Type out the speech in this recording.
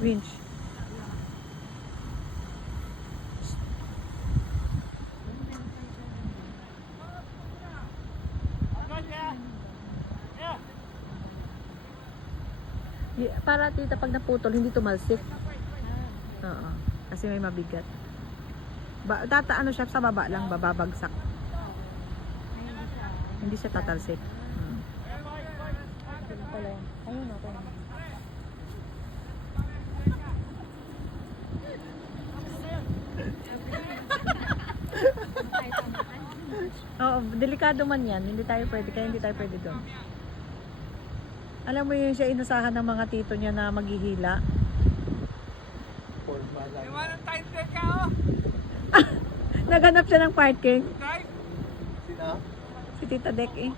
Winch. Para tita pag naputol hindi tumalsik. Oo. Kasi may mabigat. Ano siya sa baba lang, bababagsak. Hindi siya tatalsik. Ayun ako. Oo, delikado man yan. Hindi tayo pwede doon. Alam mo yun siya inasahan ng mga tito niya na maghihila. Iwanan tayo ka, oh! Naganap siya ng parking. Guys! Si Tita Dek eh.